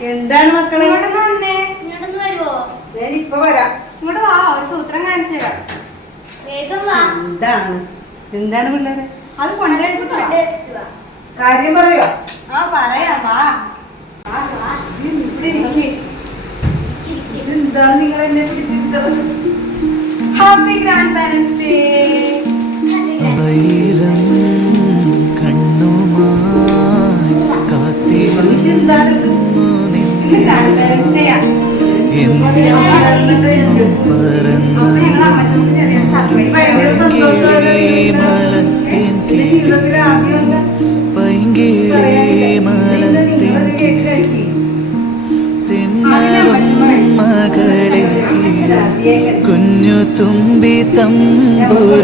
എന്താണ് മക്കളെ? വന്നേ. ഇപ്പൊ വരാം. ഇങ്ങോട്ട് വാ, ഒരു സൂത്രം കാണിച്ചു തരാം. എന്താണ് എന്താണ് പിള്ളേരെ? അത് കൊണ്ടുവച്ചിട്ട് കാര്യം പറയോ? ആ പറയാം, വാ. ഇവിടെ ഇരിക്ക്. എന്താണ് നിങ്ങൾ എന്നെ പിടിച്ചിരുത്തത്? Happy grandparents day. വൈരം കണ്ണുമായി കാത്തിരുന്നു ഗ്രാൻഡ് പാരന്റ്സ് ഡേ ആണ്. മകളെ കുഞ്ഞു തുമ്പി തമ്പുരുമിട്ടിയോ